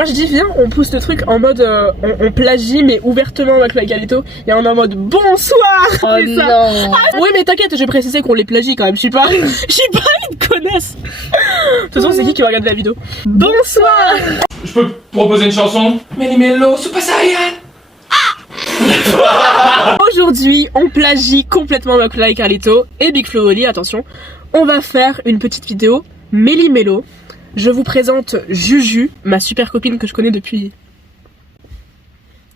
Moi je dis viens, on pousse le truc en mode on plagie mais ouvertement avec la Galito. Et on est en mode bonsoir. Oh non. Ah, oui mais t'inquiète, j'ai précisé qu'on les plagie quand même. Je suis pas ils te connaissent. De toute façon c'est qui va regarder la vidéo? Bonsoir. Je peux proposer une chanson? Méli-mélo, Super Saiyan. Aujourd'hui on plagie complètement McFly et Carlito et Big Flo et Oli, attention. On va faire une petite vidéo Méli-mélo. Je vous présente Juju, ma super copine que je connais depuis...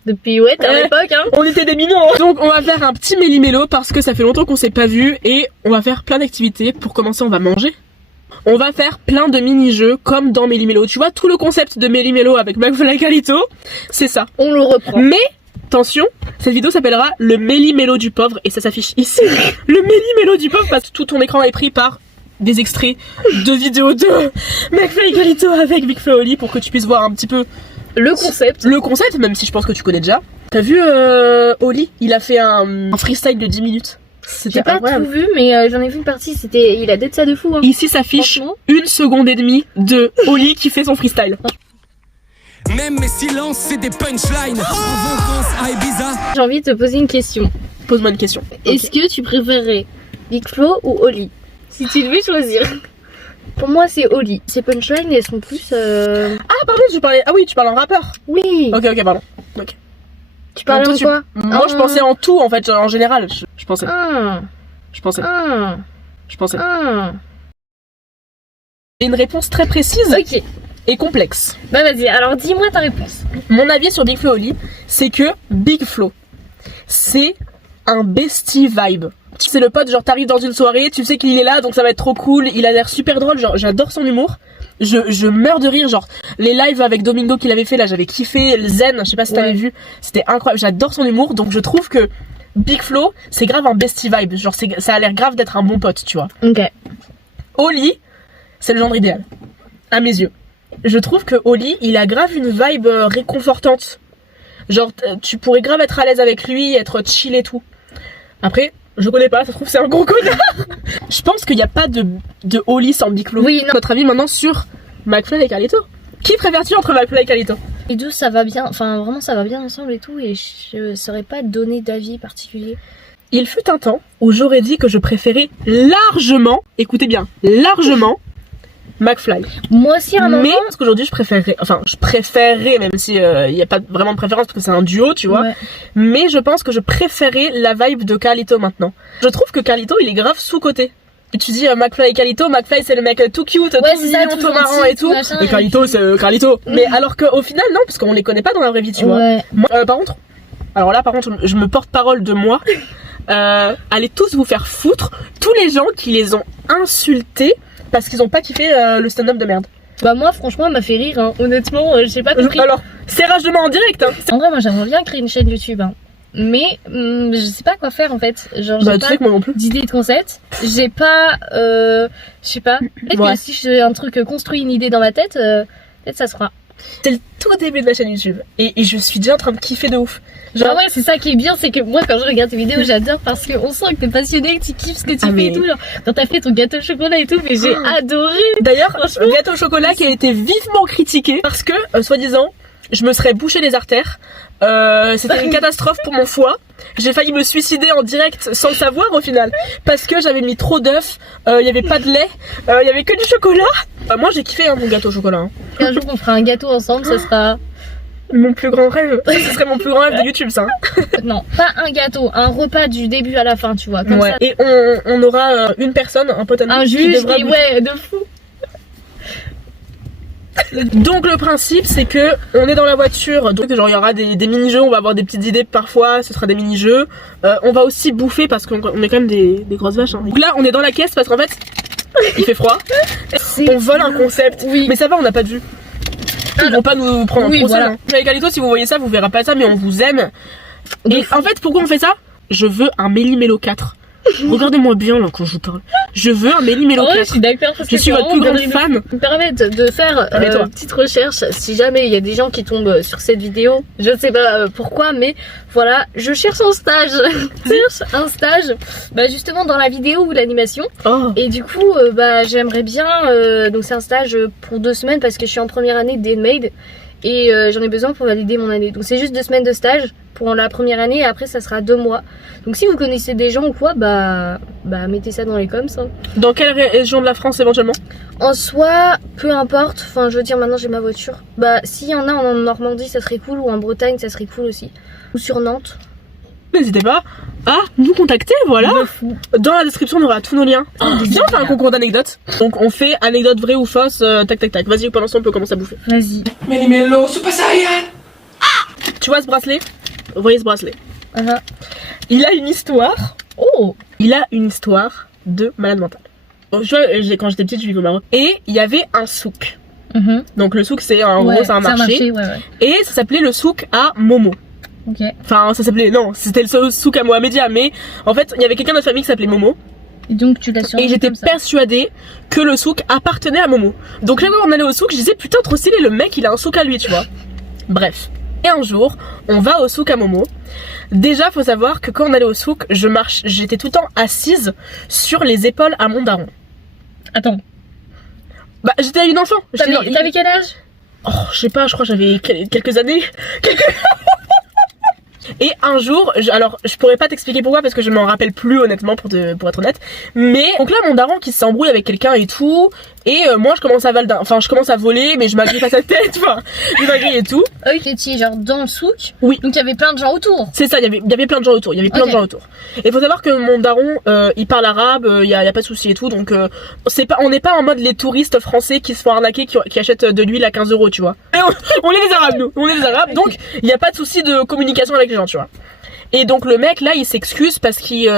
Ouais, à l'époque, hein. On était des mignons hein. Donc on va faire un petit méli-mélo parce que ça fait longtemps qu'on s'est pas vu. Et on va faire plein d'activités. Pour commencer on va manger. On va faire plein de mini-jeux comme dans Méli-mélo. Tu vois tout le concept de Méli-mélo avec McFly et Carlito, c'est ça. On le reprend. Mais attention, cette vidéo s'appellera le Méli-mélo du pauvre. Et ça s'affiche ici. Le Méli-mélo du pauvre parce que tout ton écran est pris par des extraits de vidéos de McFly et Carlito avec Big Flo et Oli pour que tu puisses voir un petit peu le concept. Le concept, même si je pense que tu connais déjà. T'as vu Oli, il a fait un freestyle de 10 minutes. J'ai pas tout vu, mais j'en ai vu une partie, il a d'être ça de fou. Hein. Ici s'affiche 1 seconde et demie de Oli qui fait son freestyle. Même mes silences, c'est des punchlines. J'ai envie de te poser une question. Pose-moi une question. Est-ce que tu préférerais Big Flo ou Oli? Si tu devais choisir. Pour moi, c'est Oli. Ces punchlines, elles sont plus. Ah, pardon, tu parlais. Ah oui, tu parles en rappeur. Oui. Ok, pardon. Ok. Tu parlais en quoi? Moi, je pensais en tout, en fait, en général. Je pensais. Je pensais. Je pensais. Une réponse très précise. Ok. Et complexe. Bah vas-y, alors dis-moi ta réponse. Mon avis sur Big Flo et Oli, c'est que Big Flo, c'est un bestie vibe. C'est le pote, genre t'arrives dans une soirée, tu sais qu'il est là donc ça va être trop cool, il a l'air super drôle, genre j'adore son humour. Je meurs de rire, genre les lives avec Domingo qu'il avait fait là, j'avais kiffé, le Zen, je sais pas si t'avais vu, c'était incroyable, j'adore son humour, donc je trouve que Big Flo, c'est grave un bestie vibe, genre ça a l'air grave d'être un bon pote, tu vois. Ok. Oli, c'est le genre idéal, à mes yeux. Je trouve que Oli, il a grave une vibe réconfortante. Genre tu pourrais grave être à l'aise avec lui, être chill et tout. Après, je connais pas, ça se trouve c'est un gros connard. Je pense qu'il n'y a pas de Oli sans Big Flo. Oui, non. Notre avis maintenant sur McFly et Carlito. Qui préfères-tu entre McFly et Carlito? Les deux ça va bien, enfin vraiment ça va bien ensemble et tout, et je saurais pas donner d'avis particulier. Il fut un temps où j'aurais dit que je préférais largement, écoutez bien, largement McFly. Moi aussi un moment. Mais parce qu'aujourd'hui je préférerais, même si il n'y a pas vraiment de préférence parce que c'est un duo, tu vois. Ouais. Mais je pense que je préférais la vibe de Carlito maintenant. Je trouve que Carlito il est grave sous-coté. Tu dis McFly et Carlito, McFly c'est le mec tout cute, tout mignon, tout marrant et tout. Et Carlito c'est Carlito. Mais alors qu'au final non, parce qu'on les connaît pas dans la vraie vie, tu vois. Moi, par contre, je me porte parole de moi. Allez tous vous faire foutre tous les gens qui les ont insultés parce qu'ils ont pas kiffé le stand-up de merde. Bah moi franchement elle m'a fait rire hein. Honnêtement j'ai pas compris. Alors c'est rage de moi en direct hein. En vrai moi j'aimerais bien créer une chaîne YouTube hein. Mais je sais pas quoi faire en fait. Genre j'ai tu sais que moi non plus. d'idée de concept. J'ai pas je sais pas. Peut-être que si je fais un truc construit une idée dans ma tête, peut-être ça se fera. C'est le tout début de la chaîne YouTube et je suis déjà en train de kiffer de ouf. Genre ouais c'est ça qui est bien, c'est que moi quand je regarde tes vidéos j'adore parce qu'on sent que t'es passionné, que tu kiffes ce que tu fais et tout. Genre quand t'as fait ton gâteau au chocolat et tout, mais j'ai adoré. D'ailleurs gâteau au chocolat qui a été vivement critiqué parce que soi-disant je me serais bouché les artères. C'était une catastrophe pour mon foie. J'ai failli me suicider en direct sans le savoir au final parce que j'avais mis trop d'œufs, il y avait pas de lait, il y avait que du chocolat. Moi j'ai kiffé mon gâteau au chocolat hein. Un jour on fera un gâteau ensemble, ça sera mon plus grand rêve. Ça, ce serait mon plus grand rêve de YouTube ça. Non, pas un gâteau, un repas du début à la fin, tu vois. Comme ça. Et on aura une personne, un pote à nous, un juge qui ouais, de fou. Donc le principe c'est que on est dans la voiture, donc genre il y aura des mini-jeux, on va avoir des petites idées parfois, ce sera des mini-jeux. On va aussi bouffer parce qu'on est quand même des grosses vaches hein. Donc là on est dans la caisse parce qu'en fait il fait froid. On vole un concept, oui. Mais ça va on n'a pas de vue. Ils vont pas nous prendre en procès voilà. hein. Avec Carlito si vous voyez ça vous verrez pas ça mais on vous aime. Et en fait pourquoi on fait ça? Je veux un Méli-mélo 4. Regardez-moi bien là quand je parle. Je veux un Méli-mélo 4. Je suis d'accord parce que je suis votre plus grande fan. Me permettre de faire une petite recherche si jamais il y a des gens qui tombent sur cette vidéo. Je ne sais pas pourquoi, mais voilà, je cherche un stage. Bah justement dans la vidéo ou l'animation. Et du coup, bah j'aimerais bien. Donc c'est un stage pour 2 semaines parce que je suis en première année de Handmade. et j'en ai besoin pour valider mon année. Donc c'est juste 2 semaines de stage pour la première année et après ça sera 2 mois. Donc si vous connaissez des gens ou quoi, bah mettez ça dans les coms. Hein. Dans quelle région de la France éventuellement? En soi, peu importe, enfin je veux dire maintenant j'ai ma voiture. Bah s'il y en a en Normandie ça serait cool ou en Bretagne ça serait cool aussi. Ou sur Nantes. N'hésitez pas à nous contacter, voilà. Dans la description on aura tous nos liens. Viens on fait un concours d'anecdotes. Donc on fait anecdote vraie ou fausse, tac tac tac. Vas-y pendant ce temps on peut commencer à bouffer. Vas-y. Melimelo, Super Saiyan. Tu vois ce bracelet? Vous voyez ce bracelet? Uh-huh. Il a une histoire. Oh. Il a une histoire de malade mental. Donc, tu vois, quand j'étais petite je vivais au Maroc. Et il y avait un souk. Donc le souk c'est en gros c'est un marché. Et ça s'appelait le souk à Momo. Okay. Enfin ça s'appelait, non c'était le souk à Mohamedia, mais en fait il y avait quelqu'un de notre famille qui s'appelait Momo. Et donc tu l'as surnommé. Et j'étais persuadée que le souk appartenait à Momo. Donc là on allait au souk, je disais putain trop stylé, le mec il a un souk à lui tu vois. Bref. Et un jour on va au souk à Momo. Déjà faut savoir que quand on allait au souk, j'étais tout le temps assise sur les épaules à mon daron. Attends. Bah j'étais une enfant. T'avais quel âge? Oh je sais pas, je crois que j'avais quelques années. Et un jour, alors je pourrais pas t'expliquer pourquoi parce que je m'en rappelle plus honnêtement pour être honnête. Mais donc là mon daron qui s'embrouille avec quelqu'un et tout. Et moi je commence à voler mais je m'agrille à sa tête, enfin je m'agrille et tout. Ah oui, t'étais genre dans le souk. Oui. Donc il y avait plein de gens autour. C'est ça, il y avait plein de gens autour, il y avait plein de gens autour. Et faut savoir que mon daron il parle arabe, il y a pas de souci et tout, donc on n'est pas en mode les touristes français qui se font arnaquer, qui achètent de l'huile à 15 € tu vois. Et on est des arabes nous, on est des arabes, donc il y a pas de souci de communication avec les gens tu vois. Et donc le mec là il s'excuse parce qu'il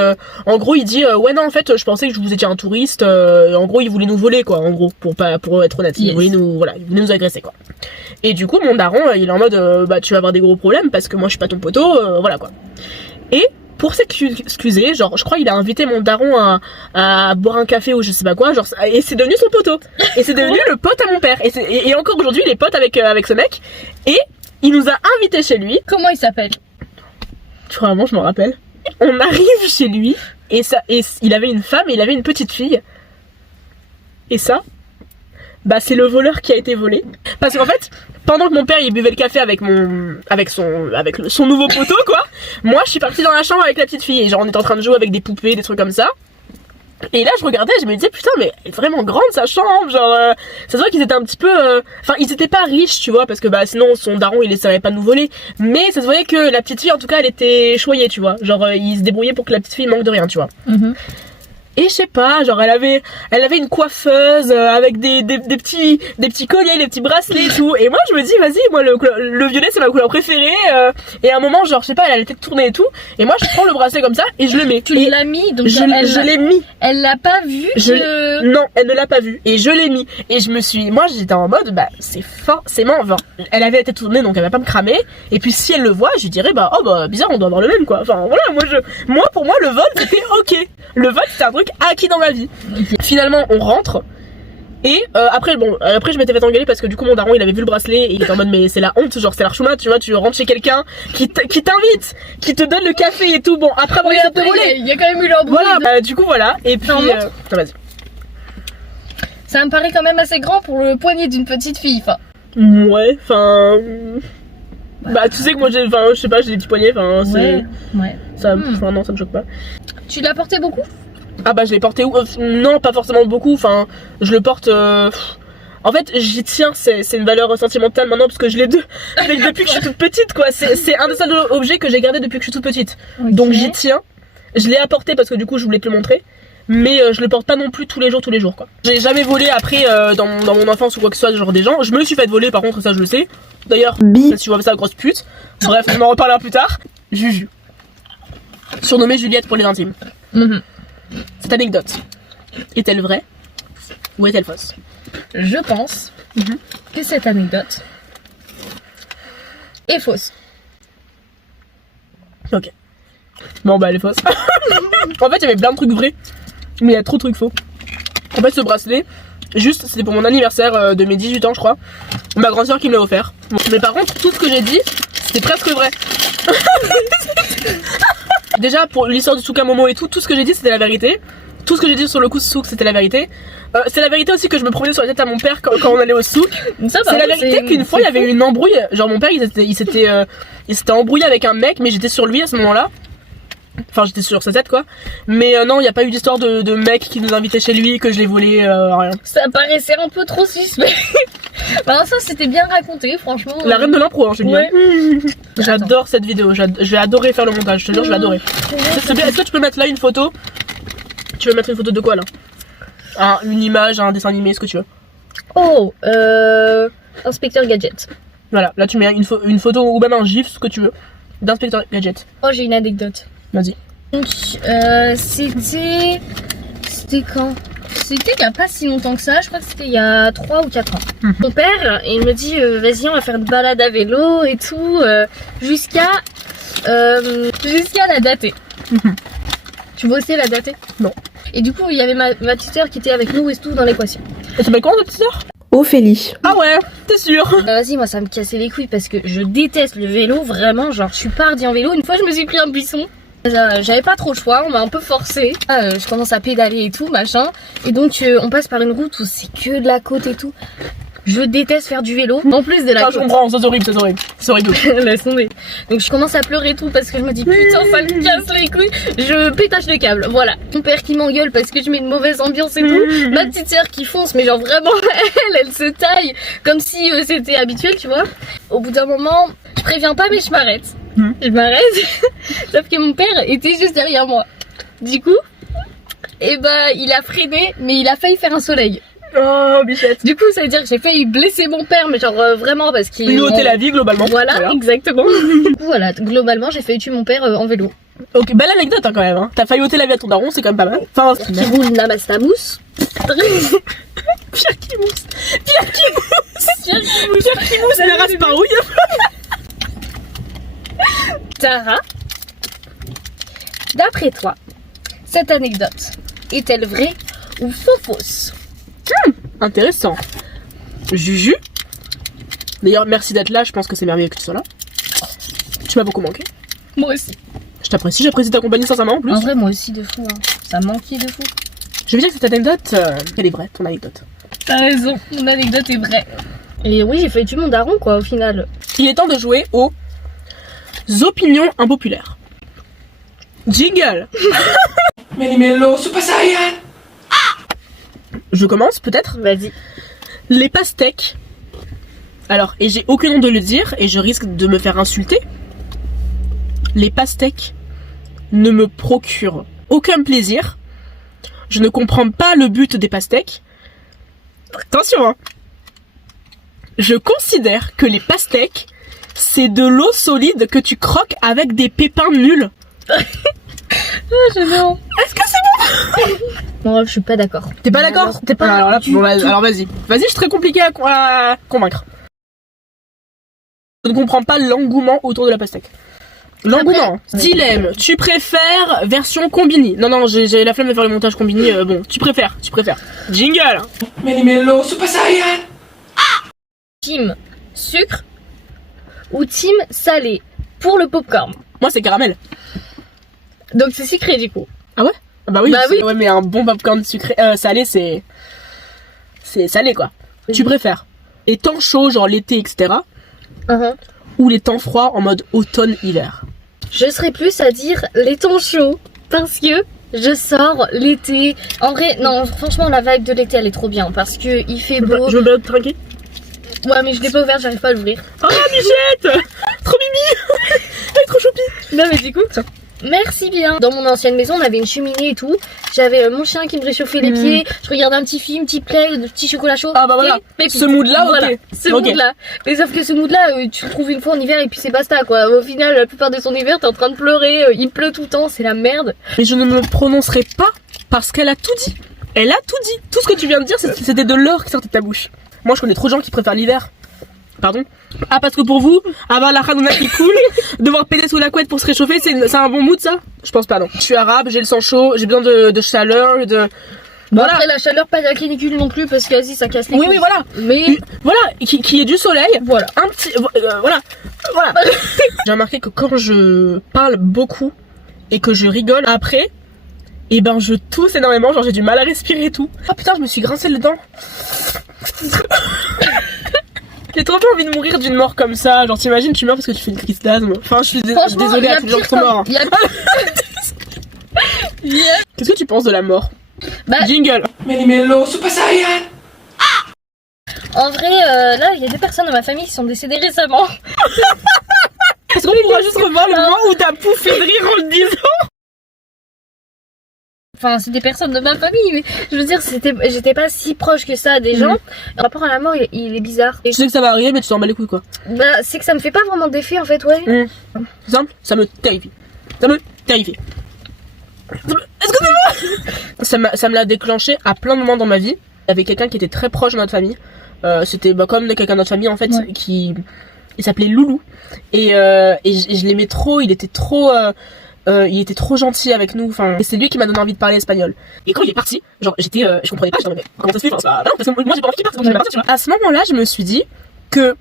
en gros il dit ouais non en fait je pensais que vous étiez un touriste, en gros il voulait nous voler quoi, en gros pour être honnête, il voulait nous agresser quoi. Et du coup mon daron il est en mode bah tu vas avoir des gros problèmes parce que moi je suis pas ton poteau, voilà quoi. Et pour s'excuser, genre je crois il a invité mon daron à boire un café ou je sais pas quoi, genre et c'est devenu son poteau. Et c'est devenu le pote à mon père. Et encore aujourd'hui il est pote avec ce mec. Et il nous a invités chez lui. Comment il s'appelle? Tu vois, vraiment, je me rappelle. On arrive chez lui et il avait une femme et il avait une petite fille. Et ça, bah c'est le voleur qui a été volé. Parce qu'en fait, pendant que mon père il buvait le café avec son nouveau poteau quoi, moi je suis partie dans la chambre avec la petite fille et genre on était en train de jouer avec des poupées, des trucs comme ça. Et là je regardais, je me disais putain mais elle est vraiment grande sa chambre, genre ça se voit qu'ils étaient un petit peu, enfin ils étaient pas riches tu vois parce que bah sinon son daron il essaierait pas de nous voler, mais ça se voyait que la petite fille en tout cas elle était choyée tu vois, genre ils se débrouillaient pour que la petite fille manque de rien tu vois. Et je sais pas, genre elle avait une coiffeuse avec des petits colliers, des petits bracelets et tout. Et moi je me dis vas-y, moi le violet c'est ma couleur préférée. Et à un moment genre je sais pas, elle a la tête tournée et tout. Et moi je prends le bracelet comme ça et je le mets. Tu l'as mis donc je l'ai mis. Elle l'a pas vu. Non, elle ne l'a pas vu. Et je l'ai mis. Et moi j'étais en mode bah c'est forcément. Enfin, elle avait la tête tournée donc elle va pas me cramer. Et puis si elle le voit, je lui dirais bah oh bah bizarre on doit avoir le même quoi. Enfin voilà, pour moi le vol c'était ok. Le vol c'était un truc acquis dans ma vie. Okay. Finalement on rentre et après je m'étais fait engueuler parce que du coup mon daron il avait vu le bracelet et il était en mode mais c'est la honte, genre c'est l'archouma tu vois, tu rentres chez quelqu'un qui t'invite, qui te donne le café et tout, bon après avoir essayé de te voler. Il y a quand même eu l'embrouille. Voilà, du coup voilà et puis vas-y. Ça me paraît quand même assez grand pour le poignet d'une petite fille, enfin. Ouais, enfin bah tu sais que moi je sais pas, j'ai des petits poignets, enfin c'est ça non ça me choque pas. Tu l'as porté beaucoup? Ah bah je l'ai porté non pas forcément beaucoup, enfin je le porte en fait j'y tiens, c'est une valeur sentimentale maintenant parce que je l'ai depuis que je suis toute petite quoi, c'est un des seuls objets que j'ai gardé depuis que je suis toute petite. Okay. Donc j'y tiens, je l'ai apporté parce que du coup je voulais te le montrer. Mais je le porte pas non plus tous les jours quoi. J'ai jamais volé après dans mon enfance ou quoi que ce soit genre des gens. Je me suis fait voler par contre, ça je le sais. D'ailleurs, si tu vois ça grosse pute. Bref, on en reparlera plus tard. Juju. Surnommée Juliette pour les intimes. Cette anecdote est-elle vraie ou est-elle fausse? Je pense que cette anecdote est fausse. Ok. Bon bah elle est fausse. En fait il y avait plein de trucs vrais, mais il y a trop de trucs faux. En fait ce bracelet, juste c'était pour mon anniversaire de mes 18 ans je crois. Ma grande soeur qui me l'a offert. Mais par contre tout ce que j'ai dit c'était presque vrai. Déjà pour l'histoire du souk à Momo et tout ce que j'ai dit c'était la vérité. tout ce que j'ai dit sur le coup de souk c'était la vérité. C'est la vérité aussi que je me promenais sur la tête à mon père quand on allait au souk. C'est la vérité qu'une fois il y avait eu une embrouille. Genre mon père il s'était embrouillé avec un mec, mais j'étais sur lui à ce moment-là. Enfin j'étais sur sa tête quoi. Mais non, il n'y a pas eu d'histoire de mec qui nous invitait chez lui, que je l'ai volé, rien. Ça paraissait un peu trop suspect. Bah ça c'était bien raconté franchement. La reine de l'impro, hein, j'ai ouais. bien. J'adore cette vidéo, je vais adorer faire le montage, je te jure je vais adorer. Est-ce que tu peux mettre là une photo? Tu veux mettre une photo de quoi là? Une image, un dessin animé, ce que tu veux. Oh, Inspecteur Gadget. Voilà, là tu mets une photo ou même un gif, ce que tu veux, d'Inspecteur Gadget. Oh j'ai une anecdote. Vas-y. Donc c'était quand? C'était il y a pas si longtemps que ça, je crois que c'était il y a 3 ou 4 ans. Mon père, il me dit vas-y on va faire une balade à vélo et tout, jusqu'à la datée. Tu vois aussi la datée? Non. Et du coup il y avait ma petite sœur qui était avec nous et tout dans l'équation. Elle s'appelle comment ta petite sœur? Ophélie. Ah ouais, t'es sûr? Vas-y, moi ça me cassait les couilles parce que je déteste le vélo, vraiment, genre je suis pas hardie en vélo. Une fois je me suis pris un buisson. J'avais pas trop le choix, on m'a un peu forcé. Je commence à pédaler et tout, machin. Et donc on passe par une route où c'est que de la côte et tout. Je déteste faire du vélo, en plus de la côte. Je comprends, c'est horrible, c'est horrible. Laisse tomber. Donc je commence à pleurer et tout parce que je me dis putain ça me casse les couilles. Je pétage le câble, voilà. Mon père qui m'engueule parce que je mets une mauvaise ambiance et tout. Ma petite sœur qui fonce, mais genre vraiment elle se taille comme si c'était habituel, tu vois. Au bout d'un moment, je préviens pas mais je m'arrête. Je m'arrête, sauf que mon père était juste derrière moi. Du coup, et bah il a freiné, mais il a failli faire un soleil. Oh bichette. Du coup ça veut dire que j'ai failli blesser mon père, mais genre vraiment parce qu'il lui ôter la vie globalement. Voilà. Exactement. Du coup voilà, globalement j'ai failli tuer mon père en vélo. Ok, belle anecdote hein, quand même hein. T'as failli ôter la vie à ton daron, c'est quand même pas mal. Enfin, qui roule Namastamous. Pierre qui mousse. Elle rase par rouille. Tara, d'après toi, cette anecdote est-elle vraie ou fausse? Intéressant. Juju. D'ailleurs, merci d'être là, je pense que c'est merveilleux que tu sois là. Tu m'as beaucoup manqué. Moi aussi. Je t'apprécie, j'apprécie ta compagnie sincèrement en plus. En vrai, moi aussi de fou, hein. Ça manquait de fou. Je veux dire que cette anecdote, elle est vraie, ton anecdote. T'as raison, mon anecdote est vraie. Et oui, j'ai fait tuer mon daron quoi au final. Il est temps de jouer aux opinions impopulaires. Jingle. Méli-mélo, Super Saiyan. Je commence peut-être. Vas-y. Les pastèques. Alors, et j'ai aucun nom de le dire et je risque de me faire insulter. Les pastèques ne me procurent aucun plaisir. Je ne comprends pas le but des pastèques. Attention hein. Je considère que les pastèques, c'est de l'eau solide que tu croques avec des pépins nuls. Non. Est-ce que c'est bon? Non, je suis pas d'accord. T'es pas d'accord? T'es pas. Alors, là, bon, alors vas-y. Vas-y, je suis très compliqué à convaincre. Je ne comprends pas l'engouement autour de la pastèque. L'engouement. Dilemme. Tu préfères version combini? Non, j'ai la flemme de faire le montage combini. Bon, tu préfères. Jingle. Méli-mélo, Super Saiyan. Team sucre ou team salé pour le popcorn? Moi, c'est caramel. Donc c'est sucré du coup. Ah ouais? Bah oui. Bah oui. Ouais, mais un bon popcorn sucré, salé, c'est salé quoi. Oui. Tu préfères les temps chauds, genre l'été, etc. Ou les temps froids en mode automne-hiver? Je serais plus à dire les temps chauds parce que je sors l'été. En vrai, non, franchement, la vibe de l'été elle est trop bien parce que il fait beau. Je veux bien te trinquer. Ouais, mais je l'ai pas ouverte, j'arrive pas à l'ouvrir. Oh, Bichette. Trop mimi. Elle est trop choupie. Non, mais du coup, merci bien. Dans mon ancienne maison, on avait une cheminée et tout. J'avais mon chien qui me réchauffait les pieds. Je regardais un petit film, petit play, de petit chocolat chaud. Ah bah voilà. Ce mood-là, voilà. ok. Ce mood-là. Mais sauf que ce mood-là, tu le trouves une fois en hiver et puis c'est basta quoi. Au final, la plupart de ton hiver, t'es en train de pleurer. Il pleut tout le temps, c'est la merde. Mais je ne me prononcerai pas parce qu'elle a tout dit. Elle a tout dit. Tout ce que tu viens de dire, c'était de l'or qui sortait de ta bouche. Moi, je connais trop de gens qui préfèrent l'hiver. Pardon? Ah, parce que pour vous, avoir la khanouna qui coule, devoir péter sous la couette pour se réchauffer, c'est un bon mood ça? Je pense pas, non. Je suis arabe, j'ai le sang chaud, j'ai besoin de chaleur, de... Bon, voilà. après la chaleur, pas de la canicule non plus parce que vas-y ça casse les couilles. Oui, voilà. Mais voilà, qui est du soleil. Voilà. Un petit, voilà. J'ai remarqué que quand je parle beaucoup et que je rigole après, et ben je tousse énormément, genre j'ai du mal à respirer et tout. Oh putain, je me suis grincé le dent. J'ai trop pas envie de mourir d'une mort comme ça. Genre t'imagines, tu meurs parce que tu fais une crise d'asthme. Enfin, je suis désolée à tous les gens qui sont morts. Qu'est-ce que tu penses de la mort? Bah, Jingle. Menimello, Super Saiyan. en vrai, là, il y a des personnes dans ma famille qui sont décédées récemment. Est-ce qu'on pourra juste revoir le moment où t'as pouffé de rire en le disant? Enfin, c'est des personnes de ma famille, mais je veux dire, j'étais pas si proche que ça des gens. Le rapport à la mort, il est bizarre. Tu sais que ça va arriver, mais tu t'en bats les couilles quoi. Bah, c'est que ça me fait pas vraiment d'effet en fait, ouais. C'est simple, ça me terrifie. Ça me terrifie. Excusez-moi. Ça me l'a déclenché à plein de moments dans ma vie. Il y avait quelqu'un qui était très proche de notre famille. C'était comme quelqu'un de notre famille en fait, qui... Il s'appelait Loulou. Et je l'aimais trop, il était trop gentil avec nous. Enfin, et c'est lui qui m'a donné envie de parler espagnol. Et quand il est parti, genre je comprenais pas, je disais comment ça se fait, enfin, non, parce que moi j'ai pas envie qu'il parte, donc je vais partir, tu vois. À ce moment-là, je me suis dit que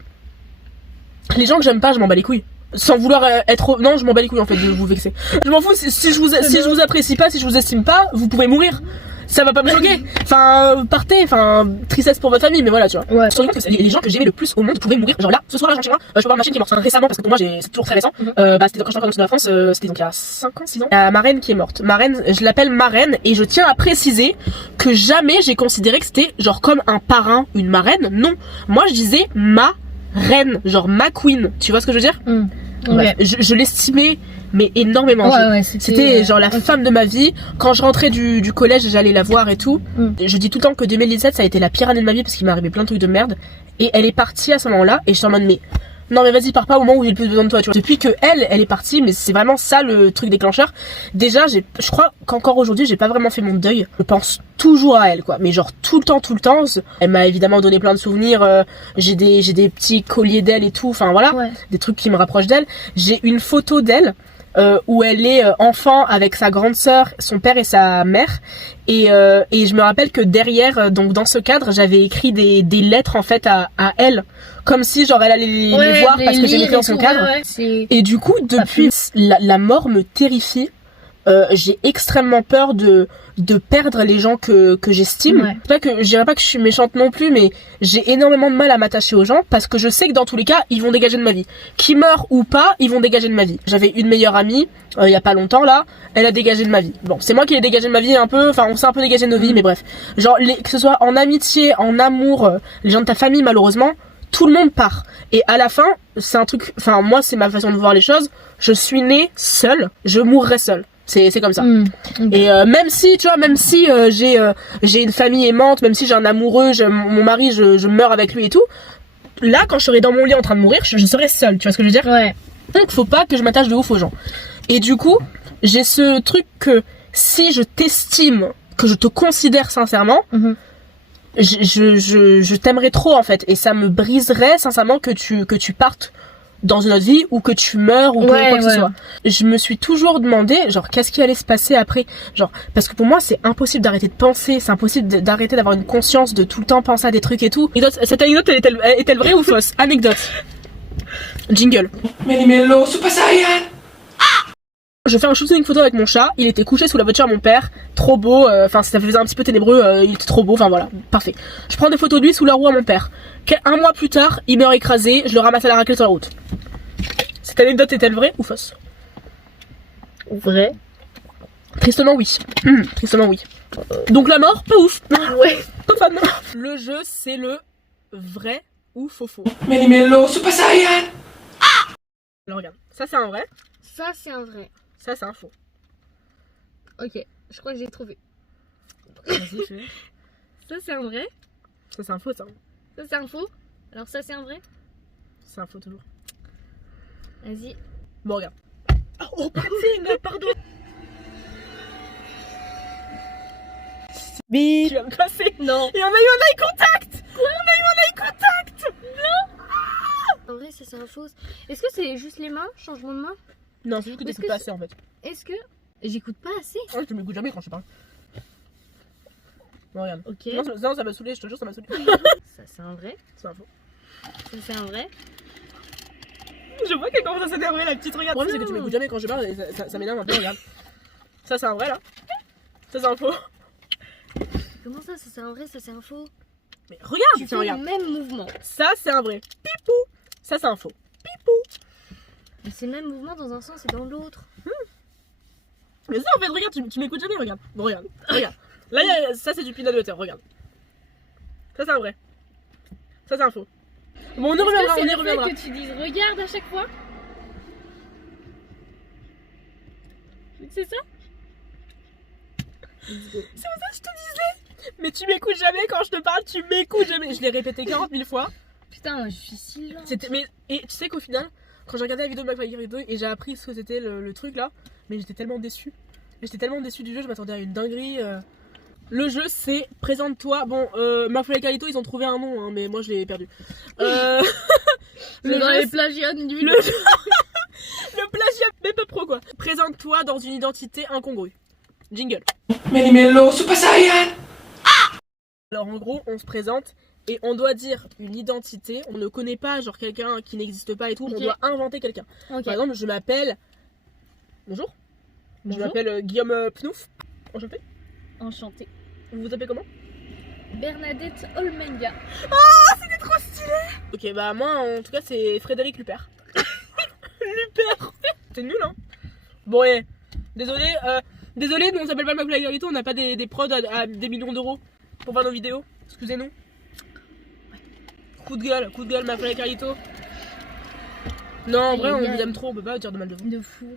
les gens que j'aime pas, je m'en bats les couilles. Sans vouloir être... Non, je m'en bats les couilles en fait de vous vexer. Je m'en fous, si je vous apprécie pas, si je vous estime pas, vous pouvez mourir. Ça va pas me choquer. Enfin, partez, enfin, tristesse pour votre famille, mais voilà, tu vois. Ouais. Je me que les gens que j'aimais le plus au monde pouvaient mourir. Genre là, ce soir là, j'en je peux voir ma chaîne qui est morte récemment, parce que pour moi, c'est toujours très récent. C'était quand je suis encore dans la France, c'était donc il y a 5 ans, 6 ans. Ma reine qui est morte. Ma reine, je l'appelle ma reine, et je tiens à préciser que jamais j'ai considéré que c'était genre comme un parrain, une marraine. Non. Moi, je disais ma reine, genre ma queen. Tu vois ce que je veux dire? Ouais. Je l'estimais mais énormément. C'était genre la femme de ma vie. Quand je rentrais du collège, j'allais la voir et tout. Je dis tout le temps que 2017 ça a été la pire année de ma vie parce qu'il m'est arrivé plein de trucs de merde. Et elle est partie à ce moment-là et je suis en mode mais non mais vas-y, pars pas au moment où j'ai le plus besoin de toi, tu vois. Depuis que elle est partie, mais c'est vraiment ça le truc déclencheur. Déjà, je crois qu'encore aujourd'hui, j'ai pas vraiment fait mon deuil. Je pense toujours à elle, quoi. Mais genre tout le temps. Elle m'a évidemment donné plein de souvenirs. J'ai des petits colliers d'elle et tout. Enfin voilà, des trucs qui me rapprochent d'elle. J'ai une photo d'elle où elle est enfant avec sa grande sœur, son père et sa mère. Et je me rappelle que derrière, donc dans ce cadre, j'avais écrit des lettres en fait à elle. Comme si genre elle allait les voir parce que j'étais dans son cadre. Et du coup, depuis, la mort me terrifie. J'ai extrêmement peur de perdre les gens que j'estime. C'est pas que je dirais pas que je suis méchante non plus, mais j'ai énormément de mal à m'attacher aux gens parce que je sais que dans tous les cas, ils vont dégager de ma vie. Qu'ils meurent ou pas, ils vont dégager de ma vie. J'avais une meilleure amie il y a pas longtemps là, elle a dégagé de ma vie. Bon, c'est moi qui ai dégagé de ma vie un peu, enfin on s'est un peu dégagé de nos vies, mais bref. Genre que ce soit en amitié, en amour, les gens de ta famille malheureusement, tout le monde part. Et à la fin, c'est un truc, enfin moi c'est ma façon de voir les choses, je suis née seule, je mourrai seule. C'est comme ça. Et même si tu vois, j'ai une famille aimante, même si j'ai un amoureux, mon mari, je meurs avec lui et tout, là quand je serai dans mon lit en train de mourir, je serai seule, tu vois ce que je veux dire? Donc faut pas que je m'attache de ouf aux gens. Et du coup, j'ai ce truc que si je t'estime, que je te considère sincèrement, je t'aimerais trop en fait, et ça me briserait sincèrement que tu partes dans une autre vie ou que tu meurs ou quoi que ce soit. Je me suis toujours demandé genre qu'est-ce qui allait se passer après, genre parce que pour moi c'est impossible d'arrêter de penser, c'est impossible d'arrêter d'avoir une conscience de tout le temps penser à des trucs et tout. Cette anecdote est-elle vraie ou fausse? Anecdote. Jingle. Menimello, Super Saiyan. Je fais un shooting photo avec mon chat, il était couché sous la voiture à mon père, trop beau, enfin ça faisait un petit peu ténébreux, il était trop beau, enfin voilà, parfait. Je prends des photos de lui sous la roue à mon père. Un mois plus tard, il meurt écrasé, je le ramasse à la raclette sur la route. Cette anecdote est-elle vraie ou fausse? Vrai. Tristement oui. Tristement oui. Donc la mort, pas ouf. Ouais. Pas fan. Le jeu c'est le vrai ou faux. Menimello, Super Saiyan. Alors regarde, ça c'est un vrai. Ça c'est un vrai. Ça c'est un faux. Ok, je crois que j'ai trouvé. Vas-y, fais. Ça c'est un vrai. Ça c'est un faux, ça. Ça c'est un faux. Alors ça c'est un vrai. C'est un faux toujours. Vas-y. Bon regarde. Oh putain, pardon. Tu vas me casser. Non. Et on a eu un eye contact. On a eu un eye contact. En vrai ça c'est un faux. Est-ce que c'est juste les mains? Changement de main? Non, c'est juste que t'écoutes pas assez en fait. Est-ce que j'écoute pas assez? Ouais, je m'écoute jamais quand je parle. Bon regarde. Ok. Non, ça m'a saoulé, je te jure, ça m'a saoulé. Ça c'est un vrai. C'est un faux. Ça c'est un vrai. Je vois qu'elle commence à s'énerver la petite, regarde. Le problème c'est que tu m'écoutes jamais quand je parle et ça m'énerve un peu, regarde. Ça c'est un vrai là. Ça c'est un faux. Comment ça c'est un vrai, ça c'est un faux? Mais regarde, Tu tiens, fais regarde. le même mouvement. Ça c'est un vrai. Pipou. Ça c'est un faux. Pipou. Mais c'est le même mouvement dans un sens et dans l'autre. Mais ça en fait, regarde, tu m'écoutes jamais, regarde. Bon, regarde, regarde. Là, ça c'est du peanut butter, regarde. Ça c'est un vrai. Ça c'est un faux. Bon, on y reviendra, on y reviendra. Que tu dises regarde à chaque fois. C'est ça? C'est pour ça que je te disais. Mais tu m'écoutes jamais quand je te parle, tu m'écoutes jamais. Je l'ai répété 40 000 fois. Putain, moi je suis si lente. Et tu sais qu'au final, quand j'ai regardé la vidéo de McFly et Carlito et j'ai appris ce que c'était le truc là, mais j'étais tellement déçue. J'étais tellement déçue du jeu, je m'attendais à une dinguerie. Le jeu c'est Présente-toi. Bon, McFly et Carlito ils ont trouvé un nom, hein, mais moi je l'ai perdu. Le dans les plagiats nuls. Le plagiat mais peu pro quoi. Présente-toi dans une identité incongrue. Jingle. Melo, Super Saiyan. Alors en gros, on se présente et on doit dire une identité. On ne connaît pas, genre quelqu'un qui n'existe pas et tout. Ok. On doit inventer quelqu'un. Ok. Par exemple, je m'appelle. Bonjour. Je m'appelle Guillaume Pnouf. Enchanté. Enchantée. Vous vous appelez comment? Bernadette Olmenga. C'est trop stylé. Ok, bah moi en tout cas c'est Frédéric Luper. Luper. C'est nul hein. Bon ouais. Désolé, nous on s'appelle pas McFly et Carlito, on n'a pas des prods à des millions d'euros pour voir nos vidéos. Excusez-nous. Coup de gueule, McFly et Carlito. Non, en vrai, on vous aime trop, on peut pas dire de mal de vous. De fou.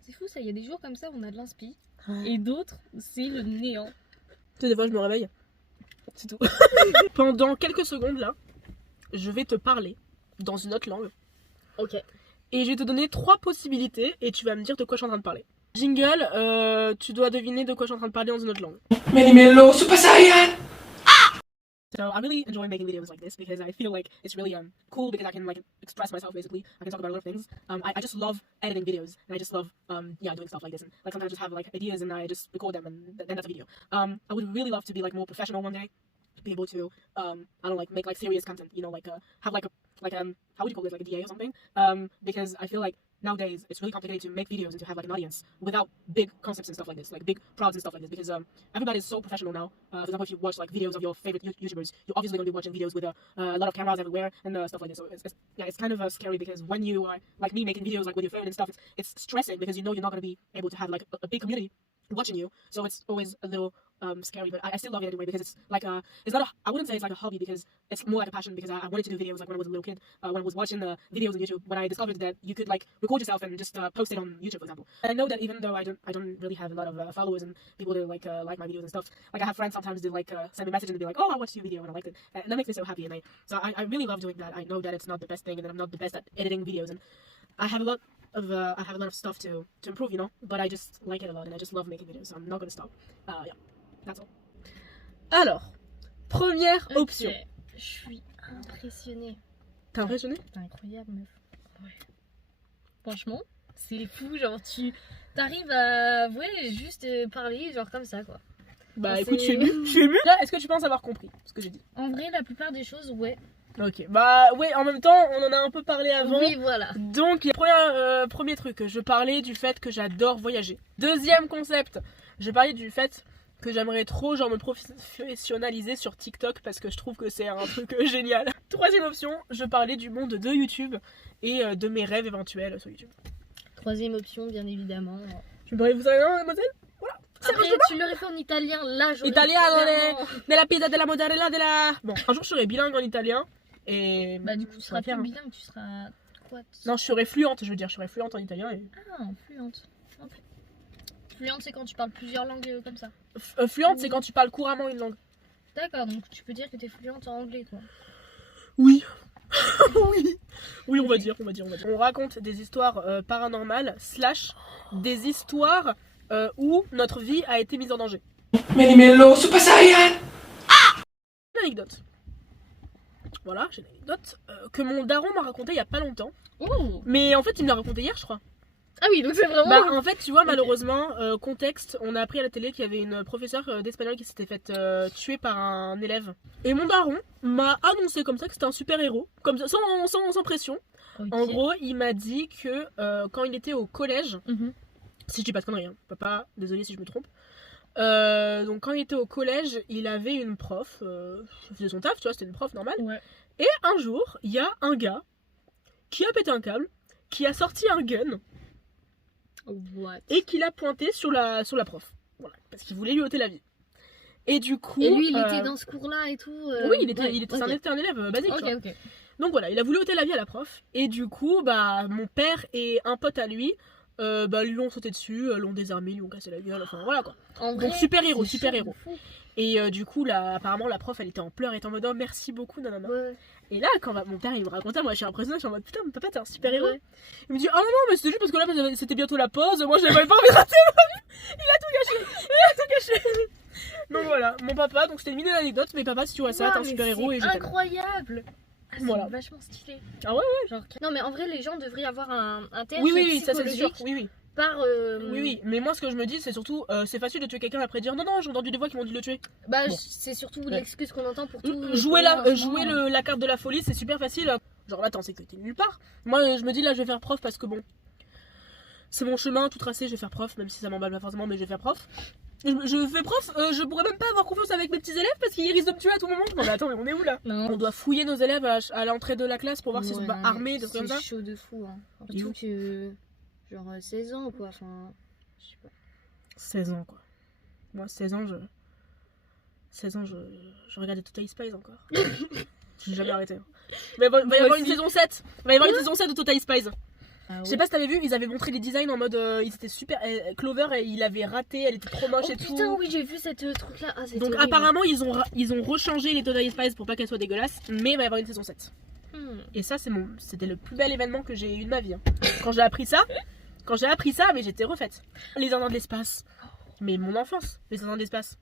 C'est fou ça, il y a des jours comme ça où on a de l'inspi. Et d'autres, c'est le néant. Tu sais, des fois je me réveille. C'est tout. Pendant quelques secondes là, je vais te parler dans une autre langue. Ok. Et je vais te donner 3 possibilités et tu vas me dire de quoi je suis en train de parler. Jingle, tu dois deviner de quoi je suis en train de parler dans une autre langue. Melo, Super Saiyan. So I really enjoy making videos like this because I feel like it's really cool because I can like express myself basically. I can talk about a lot of things. I just love editing videos and I just love doing stuff like this and like sometimes I just have like ideas and I just record them and then that's a video. I would really love to be like more professional one day, be able to I don't like make like serious content, you know, like have like how would you call this, like a DA or something? Because I feel like nowadays it's really complicated to make videos and to have like an audience without big concepts and stuff like this, like big crowds and stuff like this, because everybody's so professional now. For example, if you watch like videos of your favorite YouTubers, you're obviously going to be watching videos with a lot of cameras everywhere and stuff like this. So it's kind of scary because when you are like me making videos like with your phone and stuff, it's stressing because you know you're not going to be able to have like a big community watching you, so it's always a little scary, but I still love it anyway because it's like it's not I wouldn't say it's like a hobby because it's more like a passion because I wanted to do videos like when I was a little kid, when I was watching the videos on YouTube, when I discovered that you could like record yourself and just post it on YouTube, for example. And I know that even though I don't really have a lot of followers and people that like my videos and stuff, like I have friends sometimes they like send me messages and be like, oh, I watched your video and I liked it, and that makes me so happy. And I really love doing that. I know that it's not the best thing and that I'm not the best at editing videos, and I have a lot of stuff to improve, you know, but I just like it a lot and I just love making videos, so I'm not gonna stop. Yeah, that's all. Alors, première option. Je suis impressionnée. T'es impressionnée? C'est incroyable, meuf. Ouais. Franchement, c'est fou, genre t'arrives à juste parler genre comme ça quoi. Bah écoute, je suis émue. Là, est-ce que tu penses avoir compris ce que j'ai dit? En vrai, la plupart des choses, ouais. Ok, bah ouais, en même temps, on en a un peu parlé avant. Oui, voilà. Donc, premier truc, je parlais du fait que j'adore voyager. Deuxième concept, je parlais du fait que j'aimerais trop genre me professionnaliser sur TikTok parce que je trouve que c'est un truc génial. Troisième option, je parlais du monde de YouTube et de mes rêves éventuels sur YouTube. Troisième option, bien évidemment. Je me parlais, vous savez, non, mademoiselle? Voilà. Après, tu l'aurais fait en italien, là, j'aurais... Italiano, della pizza, della mozzarella, della... Bon, un jour je serai bilingue en italien et... Bah du coup, tu seras plus bilingue, tu seras... Quoi Non, je serai fluente, je veux dire, je serai fluente en italien et... Ah, fluente. Ok. Fluente, c'est quand tu parles plusieurs langues comme ça. Fluente, c'est quand tu parles couramment une langue. D'accord, donc tu peux dire que t'es fluente en anglais, quoi. Oui. Oui, on va dire. On raconte des histoires paranormales / des histoires où notre vie a été mise en danger. Melo, Super Saiyan. Une anecdote. Voilà, j'ai une anecdote que mon daron m'a racontée il y a pas longtemps. Oh. Mais en fait, il me l'a raconté hier, je crois. Ah oui, donc c'est vraiment... Bah en fait, tu vois, malheureusement, contexte, on a appris à la télé qu'il y avait une professeure d'espagnol qui s'était faite tuer par un élève. Et mon daron m'a annoncé comme ça que c'était un super héros, comme ça, sans pression. Okay. En gros, il m'a dit que quand il était au collège, si je dis pas de conneries, hein, papa, désolé si je me trompe, Donc quand il était au collège, il avait une prof, ça faisait son taf, tu vois, c'était une prof normale. Ouais. Et un jour, il y a un gars qui a pété un câble, qui a sorti un gun What? et qui l'a pointé sur la prof. Voilà, parce qu'il voulait lui ôter la vie. Et du coup... Et lui, il était dans ce cours-là et tout Oui, il était, ouais, c'était un élève basique, tu vois. Ok. Donc voilà, il a voulu ôter la vie à la prof. Et du coup, bah, mon père et un pote à lui, lui l'ont sauté dessus, l'ont désarmé, lui ont cassé la gueule, enfin voilà quoi. En Donc vrai, super héros, c'est super chaud de héros. fou. Et du coup, là, apparemment, la prof, elle était en pleurs, elle était en mode oh, merci beaucoup, nanana. Ouais. Et là, quand mon père il me racontait, moi je suis impressionnée, je suis en mode putain, papa, t'es un super héros. Ouais. Il me dit oh non, non, mais c'était juste parce que là, c'était bientôt la pause, moi j'avais pas envie de rater. Il a tout gâché. Donc voilà, mon papa, donc c'était une mini anecdote, mais papa, si tu vois ça, t'es un mais super héros et je c'est t'aime. incroyable. Ah, c'est Voilà. vachement stylé. Ah ouais, Genre, non mais en vrai les gens devraient avoir un test oui, ça c'est sûr, psychologique oui. par Oui, mais moi ce que je me dis, c'est surtout, c'est facile de tuer quelqu'un après dire non, non, j'ai entendu des voix qui m'ont dit de le tuer. Bah Bon. c'est surtout l'excuse qu'on entend pour tout. Jouer pour la carte de la folie, c'est super facile. Genre là, t'es en sécurité nulle part. Moi, je me dis là, je vais faire prof parce que bon, c'est mon chemin tout tracé, je vais faire prof, même si ça m'emballe pas forcément, mais je vais faire prof. Je fais prof, je pourrais même pas avoir confiance avec mes petits élèves parce qu'ils risquent de me tuer à tout moment. Non mais attends, mais on est où là? Non. On doit fouiller nos élèves à l'entrée de la classe pour voir s'ils sont pas non, armés, des trucs comme ça. C'est chaud de fou. Hein. Et Surtout où que genre 16 ans quoi. Enfin, je sais pas. 16 ans quoi. Moi 16 ans je regardais Total Spies encore. J'ai jamais arrêté. Mais il va y avoir une saison 7. Il va y avoir une saison 7 de Total Spies. Ah ouais. Je sais pas si t'avais vu, ils avaient montré les designs en mode ils étaient super. Clover, il avait raté, elle était trop moche et tout. Putain oui j'ai vu cette truc là. Ah, Donc apparemment ils ont rechangé les Total Spies pour pas qu'elles soient dégueulasses, mais il va y avoir une saison 7. Et ça c'était le plus bel événement que j'ai eu de ma vie. Hein. Quand j'ai appris ça, mais j'étais refaite. Les Indiens de l'espace. Mais mon enfance, les Indiens de l'espace.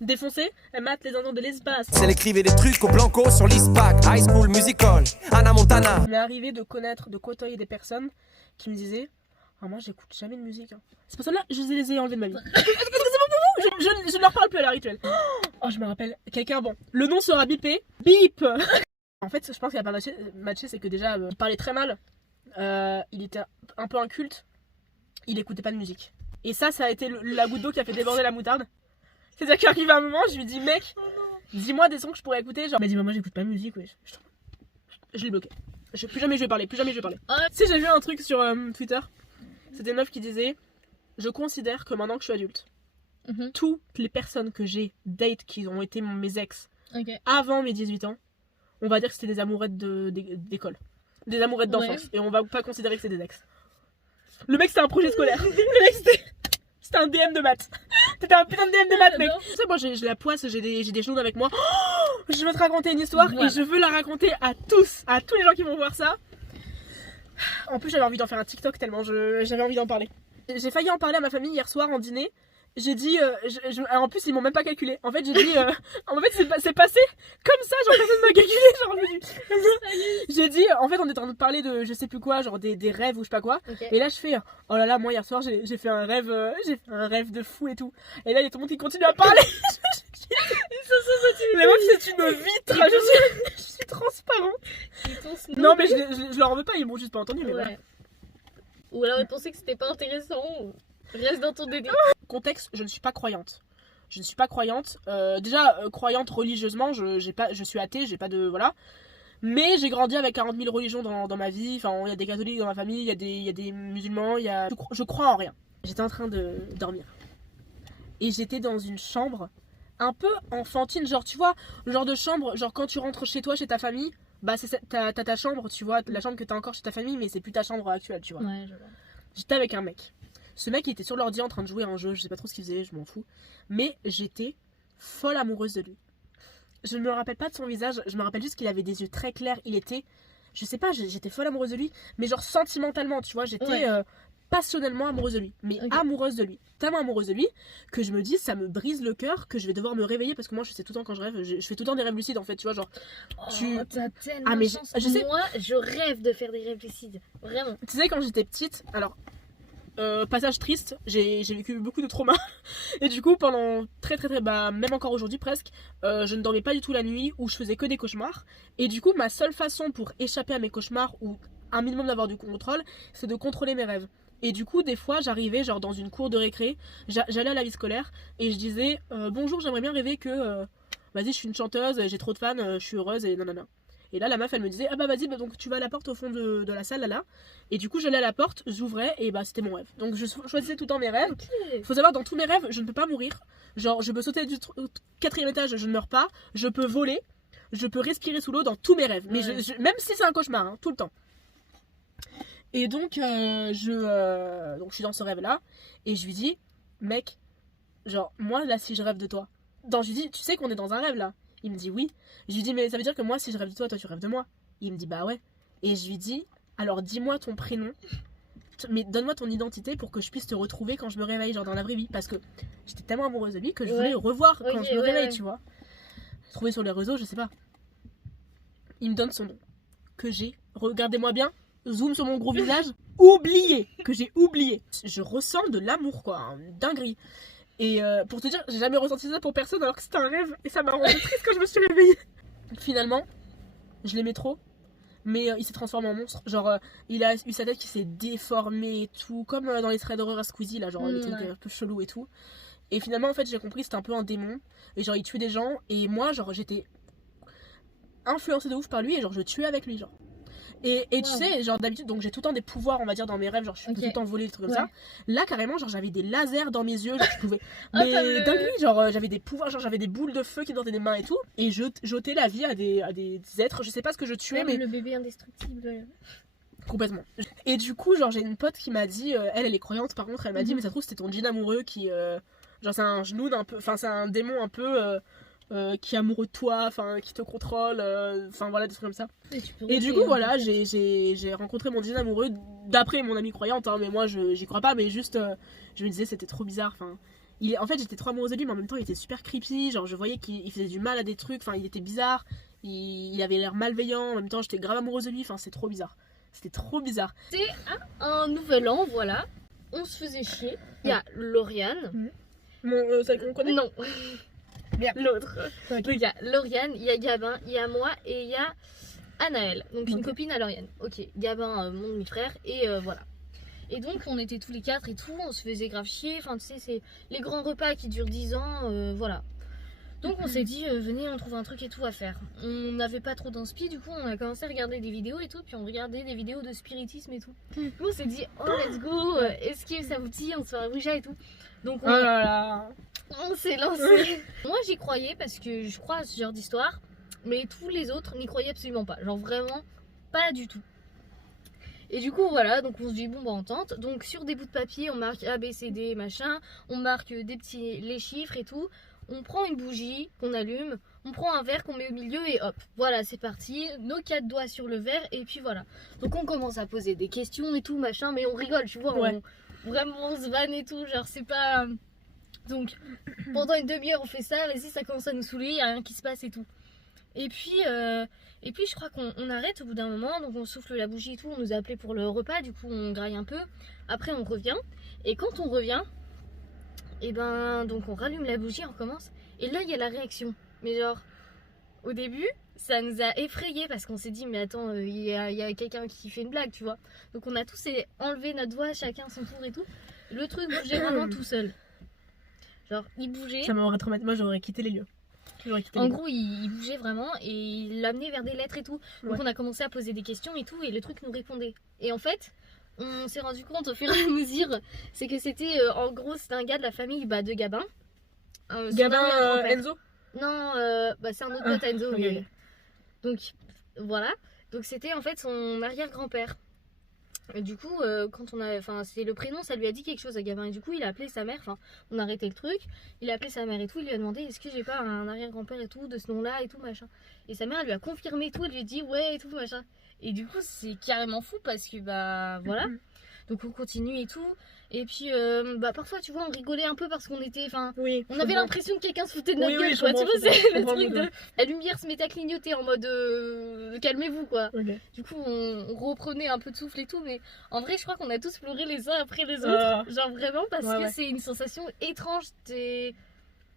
Défoncé, elle mate les Indiens de l'espace. C'est l'écrivait des trucs au blanco sur l'ISPAC, High School Musical, Hannah Montana. Il m'est arrivé de connaître, de côtoyer des personnes qui me disaient ah, moi j'écoute jamais de musique. Hein. C'est pour ça là je les ai enlevés de ma vie. Est-ce que c'est bon pour vous? Je ne leur parle plus à l'heure actuelle. Oh, je me rappelle, quelqu'un, bon, le nom sera bipé. Bip. En fait, je pense qu'il a pas matché, c'est que déjà, il parlait très mal. Il était un peu inculte. Il écoutait pas de musique. Et ça a été la goutte d'eau qui a fait déborder la moutarde. C'est-à-dire qu'arrivé un moment, je lui dis mec, dis-moi des sons que je pourrais écouter. Genre, il m'a dit moi j'écoute pas de musique, ouais. Je l'ai bloqué. Plus jamais je vais parler, Tu sais, j'ai vu un truc sur Twitter. C'était une meuf qui disait je considère que maintenant que je suis adulte, toutes les personnes que j'ai date qui ont été mes ex avant mes 18 ans, on va dire que c'était des amourettes d'école. Des amourettes d'enfance. Ouais. Et on va pas considérer que c'est des ex. Le mec c'était un projet scolaire. Le mec c'était un DM de maths. C'était un putain de DM de maths, mec. Tu sais, moi j'ai la poisse, j'ai des genoux avec moi. Oh, je veux te raconter une histoire et je veux la raconter à tous les gens qui vont voir ça. En plus j'avais envie d'en faire un TikTok tellement j'avais envie d'en parler. J'ai failli en parler à ma famille hier soir en dîner. J'ai dit, en plus ils m'ont même pas calculé. En fait j'ai dit, en fait c'est passé comme ça, genre personne m'a calculé. Genre j'ai dit, en fait on était en train de parler de je sais plus quoi, genre des rêves ou je sais pas quoi. Et là je fais, oh là là, moi hier soir j'ai fait un rêve, de fou et tout. Et là il y a tout le monde qui continue à parler. Mais moi c'est une vitre, je suis transparente. Non mais je leur en veux pas, ils m'ont juste pas entendu. Mais voilà. Ou alors ils pensaient que c'était pas intéressant. Reste dans ton délire. Contexte, je ne suis pas croyante. Déjà, croyante religieusement, je suis athée, j'ai pas de... Voilà. Mais j'ai grandi avec 40 000 religions dans ma vie. Enfin, il y a des catholiques dans ma famille, il y a des musulmans, je crois en rien. J'étais en train de dormir. Et j'étais dans une chambre un peu enfantine, genre tu vois, le genre de chambre, genre quand tu rentres chez toi, chez ta famille, bah t'as ta chambre, tu vois, la chambre que t'as encore chez ta famille, mais c'est plus ta chambre actuelle, tu vois. Ouais, je vois. J'étais avec un mec. Ce mec il était sur l'ordi en train de jouer à un jeu, je sais pas trop ce qu'il faisait, je m'en fous. Mais j'étais folle amoureuse de lui. Je ne me rappelle pas de son visage, je me rappelle juste qu'il avait des yeux très clairs, il était... Je sais pas, j'étais folle amoureuse de lui, mais genre sentimentalement, tu vois, j'étais passionnellement amoureuse de lui. Mais amoureuse de lui, tellement amoureuse de lui, que je me dis, ça me brise le cœur, que je vais devoir me réveiller, parce que moi je sais tout le temps quand je rêve, je fais tout le temps des rêves lucides en fait, tu vois, genre... T'as tellement de chance. Je sais... Moi, je rêve de faire des rêves lucides, vraiment. Tu sais, quand j'étais petite, alors... passage triste, j'ai vécu beaucoup de traumas et du coup pendant très bah même encore aujourd'hui presque, je ne dormais pas du tout la nuit ou je faisais que des cauchemars et du coup ma seule façon pour échapper à mes cauchemars ou un minimum d'avoir du contrôle, c'est de contrôler mes rêves. Et du coup, des fois, j'arrivais genre dans une cour de récré, j'allais à la vie scolaire et je disais bonjour, j'aimerais bien rêver que vas-y, je suis une chanteuse, j'ai trop de fans, je suis heureuse et nanana. Et là, la meuf, elle me disait ah bah vas-y, bah, donc tu vas à la porte au fond de la salle là. Et du coup, j'allais à la porte, j'ouvrais et bah c'était mon rêve. Donc je choisissais tout le temps mes rêves. Ok. Faut savoir, dans tous mes rêves, je ne peux pas mourir. Genre, je peux sauter du 4e étage, je ne meurs pas. Je peux voler, je peux respirer sous l'eau dans tous mes rêves. Mais Ouais. même si c'est un cauchemar, hein, tout le temps. Et donc, donc je suis dans ce rêve-là, et je lui dis, mec, genre, moi, là, si je rêve de toi, je lui dis, tu sais qu'on est dans un rêve, là? Il me dit, oui. Je lui dis, mais ça veut dire que moi, si je rêve de toi, toi, tu rêves de moi? Il me dit, bah ouais. Et je lui dis, alors, dis-moi ton prénom, mais donne-moi ton identité pour que je puisse te retrouver quand je me réveille, genre, dans la vraie vie. Parce que j'étais tellement amoureuse de lui que je voulais le revoir quand Ok, je me ouais, réveille, ouais. tu vois. Trouvé sur les réseaux, je sais pas. Il me donne son nom, que j'ai, regardez-moi bien, zoom sur mon gros visage, oublié, que j'ai oublié. Je ressens de l'amour, quoi, une dinguerie. Et pour te dire, j'ai jamais ressenti ça pour personne alors que c'était un rêve et ça m'a rendu triste quand je me suis réveillée. Finalement, je l'aimais trop, mais il s'est transformé en monstre. Genre, il a eu sa tête qui s'est déformée et tout, comme dans les traits d'horreur à Squeezie, là, genre les trucs un peu chelous et tout. Et finalement, en fait, j'ai compris que c'était un peu un démon. Et genre, il tuait des gens. Et moi, genre, j'étais influencée de ouf par lui et genre, je tuais avec lui, genre. Et tu sais, genre d'habitude, donc j'ai tout le temps des pouvoirs, on va dire, dans mes rêves, genre je peux Ok. tout le temps voler, des trucs comme Ouais. ça. Là, carrément, genre j'avais des lasers dans mes yeux, genre je pouvais. Oh, Mais comme le- dinguerie, genre j'avais des pouvoirs, genre j'avais des boules de feu qui me sortaient des mains et tout. Et je j'ôtais la vie à des êtres, je sais pas ce que je tuais, mais Le bébé indestructible. complètement. Et du coup, genre j'ai une pote qui m'a dit, elle est croyante par contre, elle m'a dit, Mhm. mais ça se trouve, c'était ton djinn amoureux qui. Genre c'est un genou un peu. Enfin, c'est un démon un peu. Qui est amoureux de toi, enfin qui te contrôle, enfin voilà des trucs comme ça. Et du coup voilà, j'ai rencontré mon djinn amoureux d'après mon amie croyante, hein, mais moi j'y crois pas, mais juste je me disais c'était trop bizarre, enfin en fait j'étais trop amoureuse de lui, mais en même temps il était super creepy, genre je voyais qu'il faisait du mal à des trucs, enfin il était bizarre, il avait l'air malveillant, en même temps j'étais grave amoureuse de lui, enfin c'était trop bizarre. C'était trop bizarre. C'était un nouvel an, voilà. On se faisait chier. Il y a Lauriane. Bon, ça qu'on connaît. Non. Bien. L'autre. Ok. Donc il y a Lauriane, il y a Gabin, il y a moi et il y a Anaëlle. Donc une Ok. copine à Lauriane. Ok. Gabin, mon demi-frère. Et voilà. Et donc on était tous les 4 et tout. On se faisait grave chier. Enfin tu sais, c'est les grands repas qui durent 10 ans. Voilà. Donc on s'est dit, venez, on trouve un truc et tout à faire. On n'avait pas trop d'inspi, du coup on a commencé à regarder des vidéos et tout, puis on regardait des vidéos de spiritisme et tout. Du coup on s'est dit, oh let's go, est-ce que ça vous dit, on se fait un Ouija et tout. Donc Oh là là. on s'est lancé. Moi j'y croyais parce que je crois à ce genre d'histoire, mais tous les autres n'y croyaient absolument pas. Genre vraiment pas du tout. Et du coup voilà, donc on se dit bon bah on tente. Donc sur des bouts de papier on marque A, B, C, D, machin. On marque les chiffres et tout. On prend une bougie qu'on allume. On prend un verre qu'on met au milieu et hop. Voilà c'est parti. Nos 4 doigts sur le verre et puis voilà. Donc on commence à poser des questions et tout machin. Mais on rigole tu vois. Ouais. Vraiment on se vanne et tout. Genre c'est pas... Donc pendant une demi-heure on fait ça. Vas-y ça commence à nous saouler. Y a rien qui se passe et tout. Et puis je crois qu'on arrête au bout d'un moment, donc on souffle la bougie et tout, on nous a appelé pour le repas, du coup on graille un peu, après on revient, et quand on revient, et ben donc on rallume la bougie, on recommence, et là il y a la réaction, mais genre au début ça nous a effrayés parce qu'on s'est dit mais attends il y a quelqu'un qui fait une blague tu vois, donc on a tous enlevé notre doigt chacun son tour et tout, le truc bougeait vraiment tout seul, genre il bougeait. Ça m'aurait traumatisé, moi j'aurais quitté les lieux. En gros, il bougeait vraiment et il l'amenait vers des lettres et tout. Donc Ouais. on a commencé à poser des questions et tout et le truc nous répondait. Et en fait, on s'est rendu compte au fur et à mesure, c'est que c'était en gros c'était un gars de la famille de Gabin. Son Gabin arrière-grand-père. Enzo. Non, c'est un autre pote à Enzo. ok. mais- Donc voilà. Donc c'était en fait son arrière-grand-père. Et du coup, quand on a, enfin, c'est le prénom, ça lui a dit quelque chose à Gabin. Et du coup, il a appelé sa mère. Enfin, on a arrêté le truc. Il a appelé sa mère et tout. Il lui a demandé est-ce que j'ai pas un arrière-grand-père et tout de ce nom-là et tout machin. Et sa mère elle lui a confirmé tout. Elle lui a dit ouais et tout machin. Et du coup, c'est carrément fou parce que bah voilà. Donc on continue et tout. Et puis parfois tu vois on rigolait un peu parce qu'on était, enfin, Oui. on avait l'impression que quelqu'un se foutait de notre Oui, oui, gueule je quoi. Tu comprends, vois je c'est le comprends, truc je de la lumière se mettait à clignoter en mode calmez-vous quoi. Ok. Du coup, on reprenait un peu de souffle et tout, mais en vrai, je crois qu'on a tous pleuré les uns après les autres. Ah. Genre vraiment, parce Ouais, que ouais. c'est une sensation étrange.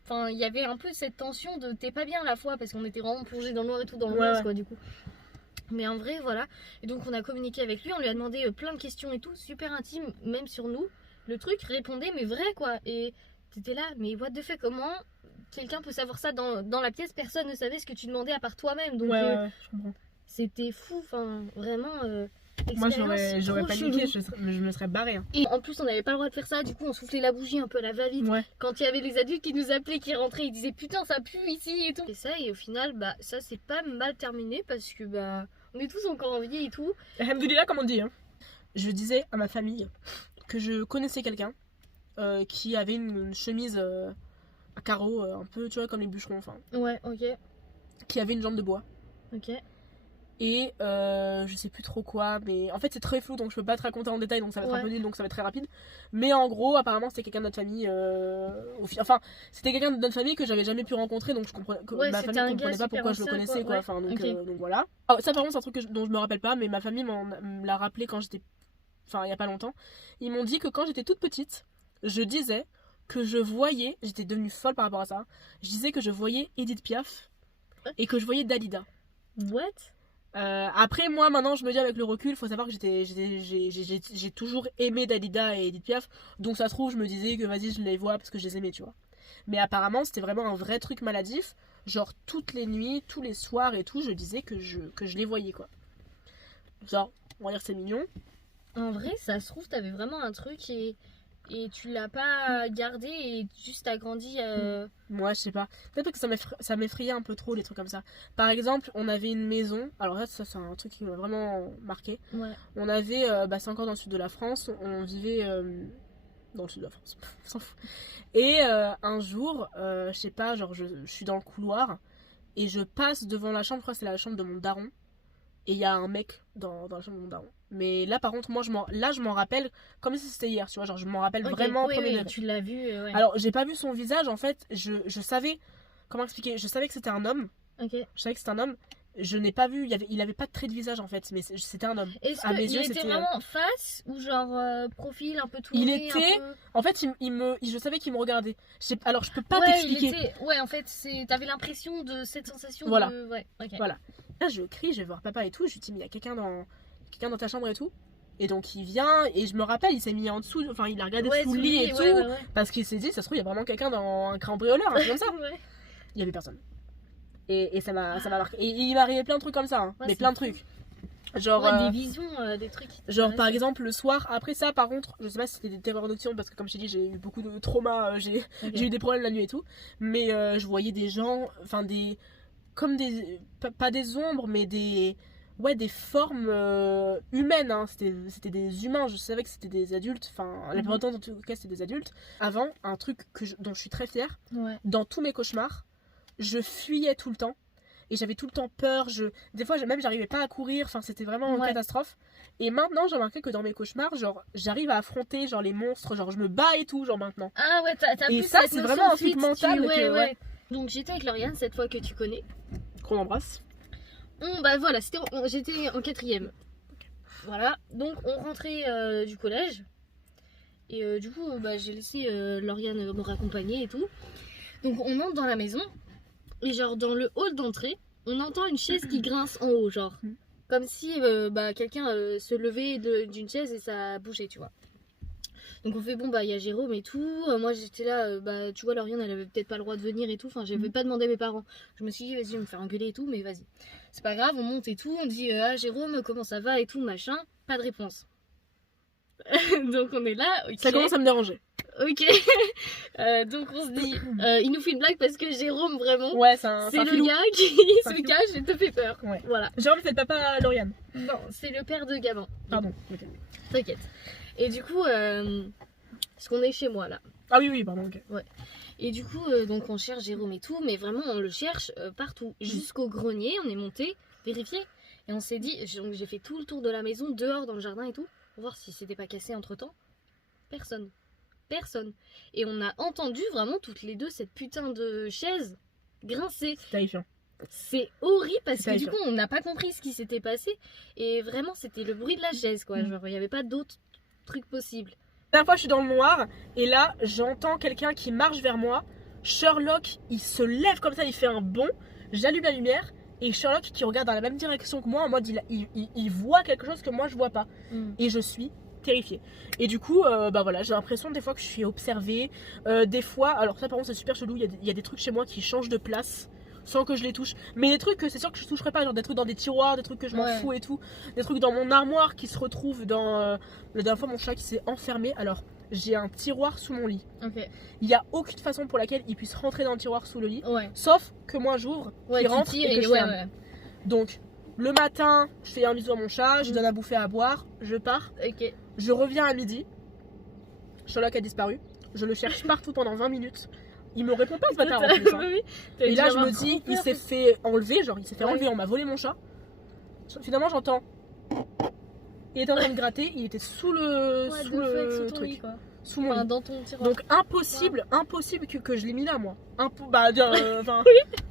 Enfin, il y avait un peu cette tension de t'es pas bien à la fois, parce qu'on était vraiment plongé dans le noir et tout, dans le Ouais, noir, ouais. quoi, du coup. Mais en vrai, voilà. Et donc on a communiqué avec lui, on lui a demandé plein de questions et tout, super intimes, même sur nous. Le truc répondait, mais vrai quoi. Et t'étais là, mais what the fuck, comment quelqu'un peut savoir ça dans la pièce? Personne ne savait ce que tu demandais à part toi-même. Donc ouais, je comprends. c'était fou, enfin vraiment. Moi j'aurais trop paniqué, chelou. je me serais barrée. Hein. Et en plus on n'avait pas le droit de faire ça, du coup on soufflait la bougie un peu à la va-vite. Ouais. Quand il y avait les adultes qui nous appelaient, qui rentraient, ils disaient putain ça pue ici et tout. Et ça, et au final bah ça c'est pas mal terminé parce que bah on est tous encore en vie et tout. Alhamdoulilah comme on dit. Hein. Je disais à ma famille que je connaissais quelqu'un qui avait une chemise à carreaux, un peu tu vois comme les bûcherons, enfin. Ouais, ok. Qui avait une jambe de bois. Ok. Et je sais plus trop quoi, mais en fait c'est très flou donc je peux pas te raconter en détail donc ça va être un peu nul donc ça va être très rapide. Mais en gros, apparemment c'était quelqu'un de notre famille, enfin c'était quelqu'un de notre famille que j'avais jamais pu rencontrer donc je comprenais, ma famille comprenait pas pourquoi je le connaissais quoi. Enfin, donc voilà. Oh, ça par contre c'est un truc dont je me rappelle pas, mais ma famille me l'a rappelé quand j'étais. Enfin il y a pas longtemps. Ils m'ont dit que quand j'étais toute petite, je disais que je voyais, j'étais devenue folle par rapport à ça, je disais que je voyais Edith Piaf et que je voyais Dalida. What? Après moi maintenant je me dis avec le recul, faut savoir que j'ai toujours aimé Dalida et Edith Piaf, donc ça se trouve je me disais que vas-y je les vois parce que je les aimais tu vois. Mais apparemment c'était vraiment un vrai truc maladif, genre toutes les nuits, tous les soirs et tout je disais que je les voyais quoi. Genre on va dire c'est mignon. En vrai ça se trouve t'avais vraiment un truc et tu l'as pas gardé et juste agrandi. Moi je sais pas, peut-être que ça m'effrayait un peu trop les trucs comme ça. Par exemple on avait une maison, alors là ça c'est un truc qui m'a vraiment marqué. Ouais. On avait, c'est encore dans le sud de la France, on vivait dans le sud de la France, on s'en fout. Et un jour, je sais pas, genre je suis dans le couloir et je passe devant la chambre, je crois que c'est la chambre de mon daron. Et il y a un mec dans la chambre de mon daron. Mais là par contre moi je m'en rappelle comme si c'était hier, tu vois, genre je m'en rappelle vraiment oui, premier degré. tu l'as vu, ouais. Alors j'ai pas vu son visage en fait, je savais, comment expliquer, je savais que c'était un homme. Ok. Je savais que c'était un homme. Je n'ai pas vu, il avait pas de trait de visage en fait, mais c'était un homme. Est-ce à mes qu'il yeux, était vraiment face ou genre profil un peu tourné? Il était, un peu... en fait je savais qu'il me regardait. Alors je peux pas t'expliquer. Ouais en fait t'avais l'impression de cette sensation voilà. de... Ouais, ok. Voilà. Là je crie, je vais voir papa et tout, je lui dis mais il y a quelqu'un dans ta chambre et tout. Et donc il vient et je me rappelle, il s'est mis en dessous, enfin il a regardé sous le lit et tout, parce qu'il s'est dit ça se trouve il y a vraiment quelqu'un dans un cambrioleur, un truc comme ça. Il y avait personne. Et ça m'a marqué. Et il m'est arrivé plein de trucs comme ça, hein. Mais plein de trucs. Genre des visions, des trucs. Genre par exemple le soir, après ça par contre, je sais pas si c'était des terreurs nocturnes parce que comme je t'ai dit j'ai eu beaucoup de traumas, j'ai eu des problèmes la nuit et tout. Mais je voyais des gens, enfin comme des, pas des ombres mais des formes humaines, hein. C'était des humains, je savais que c'était des adultes, enfin la plupart du temps en tout cas c'était des adultes. Avant, un truc dont je suis très fière, dans tous mes cauchemars, je fuyais tout le temps et j'avais tout le temps peur, des fois même j'arrivais pas à courir, enfin c'était vraiment une catastrophe. Et maintenant j'ai remarqué que dans mes cauchemars, genre j'arrive à affronter genre les monstres, genre je me bats et tout, genre maintenant. Ah ouais, t'as et ça c'est vraiment un truc mental Donc j'étais avec Lauriane cette fois que tu connais, qu'on embrasse. Bah voilà, j'étais en 4ème. Voilà, donc on rentrait du collège. Et du coup, j'ai laissé Lauriane me raccompagner et tout. Donc on entre dans la maison. Et genre dans le hall d'entrée, on entend une chaise qui grince en haut, genre. Comme si quelqu'un se levait d'une chaise et ça bougeait, tu vois. Donc on fait bon il y a Jérôme et tout. Moi j'étais là, tu vois Lauriane elle avait peut-être pas le droit de venir et tout. Enfin j'avais pas demandé à mes parents. Je me suis dit vas-y je vais me faire engueuler et tout, mais vas-y. C'est pas grave, on monte et tout. On dit ah Jérôme comment ça va et tout machin. Pas de réponse. Donc on est là. Okay. Ça commence à me déranger. Ok. Donc on se dit il nous fait une blague parce que Jérôme vraiment. C'est le gars qui se cache et te fait peur. Ouais. Voilà. Jérôme c'est le papa Lauriane. Non c'est le père de Gabin. Pardon. Okay. T'inquiète. Et du coup, parce qu'on est chez moi là. Ah oui, pardon, ok. Ouais. Et du coup, donc on cherche Jérôme et tout, mais vraiment on le cherche partout. Jusqu'au grenier, on est monté, vérifier. Et on s'est dit, j'ai fait tout le tour de la maison, dehors dans le jardin et tout, pour voir si c'était pas cassé entre temps. Personne. Et on a entendu vraiment toutes les deux cette putain de chaise grincer. C'est terrifiant. C'est horrible parce que du coup on n'a pas compris ce qui s'était passé. Et vraiment c'était le bruit de la chaise quoi. Genre il n'y avait pas d'autre truc possible. La dernière fois je suis dans le noir et là j'entends quelqu'un qui marche vers moi. Sherlock il se lève comme ça, il fait un bond, j'allume la lumière et Sherlock qui regarde dans la même direction que moi en mode il voit quelque chose que moi je vois pas. Et je suis terrifiée. Et du coup, bah voilà, j'ai l'impression des fois que je suis observée. Des fois, alors ça par contre c'est super chelou, il y a des trucs chez moi qui changent de place sans que je les touche. Mais des trucs que c'est sûr que je toucherai pas, genre des trucs dans des tiroirs, des trucs que je m'en fous et tout. Des trucs dans mon armoire qui se retrouvent dans... La dernière fois mon chat qui s'est enfermé, alors j'ai un tiroir sous mon lit. Il n'y a aucune façon pour laquelle il puisse rentrer dans le tiroir sous le lit. Sauf que moi j'ouvre, il rentre et que je ferme. Donc le matin, je fais un bisou à mon chat, je donne à bouffer à boire, je pars. Je reviens à midi. Sherlock a disparu. Je le cherche partout pendant 20 minutes. Il me répond pas ce bâtard en plus. Hein. Et là je me dis, il s'est fait enlever, genre il s'est fait enlever, on m'a volé mon chat. Finalement j'entends. Il était en train de gratter, il était sous le truc. Lit, quoi. Sous mon lit. Dans ton tiroir. Donc impossible que je l'ai mis là moi.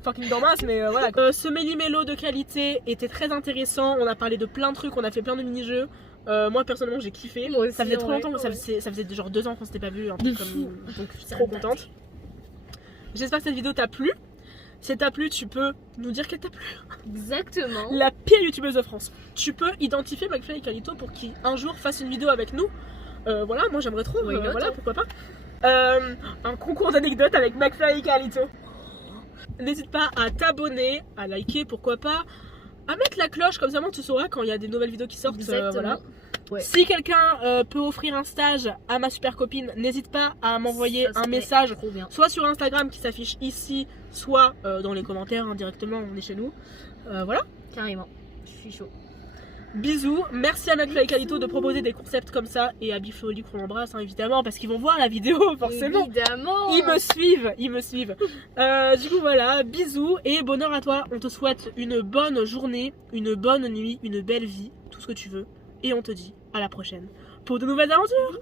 Fucking dans masse, mais voilà. Ce méli-mélo de qualité était très intéressant, on a parlé de plein de trucs, on a fait plein de mini-jeux. Moi personnellement j'ai kiffé. Aussi, ça faisait trop longtemps, ça faisait genre 2 ans qu'on s'était pas vu. Donc je suis trop contente. J'espère que cette vidéo t'a plu. Si t'a plu, tu peux nous dire qu'elle t'a plu. Exactement. La pire youtubeuse de France. Tu peux identifier McFly et Carlito pour qu'ils un jour fassent une vidéo avec nous. Voilà, moi j'aimerais trop. Voilà, pourquoi pas. Un concours d'anecdotes avec McFly et Carlito. N'hésite pas à t'abonner, à liker, pourquoi pas, à mettre la cloche, comme ça tu sauras quand il y a des nouvelles vidéos qui sortent. Voilà. Si quelqu'un peut offrir un stage à ma super copine, n'hésite pas à m'envoyer un message, soit sur Instagram qui s'affiche ici, soit dans les commentaires directement, on est chez nous. Voilà. Carrément, je suis chaud. Bisous, merci à McFly et Carlito de proposer des concepts comme ça, et à Biflo Oli qu'on l'embrasse évidemment parce qu'ils vont voir la vidéo forcément. Évidemment. Ils me suivent. Du coup voilà, bisous et bonheur à toi. On te souhaite une bonne journée, une bonne nuit, une belle vie, tout ce que tu veux. Et on te dit à la prochaine pour de nouvelles aventures.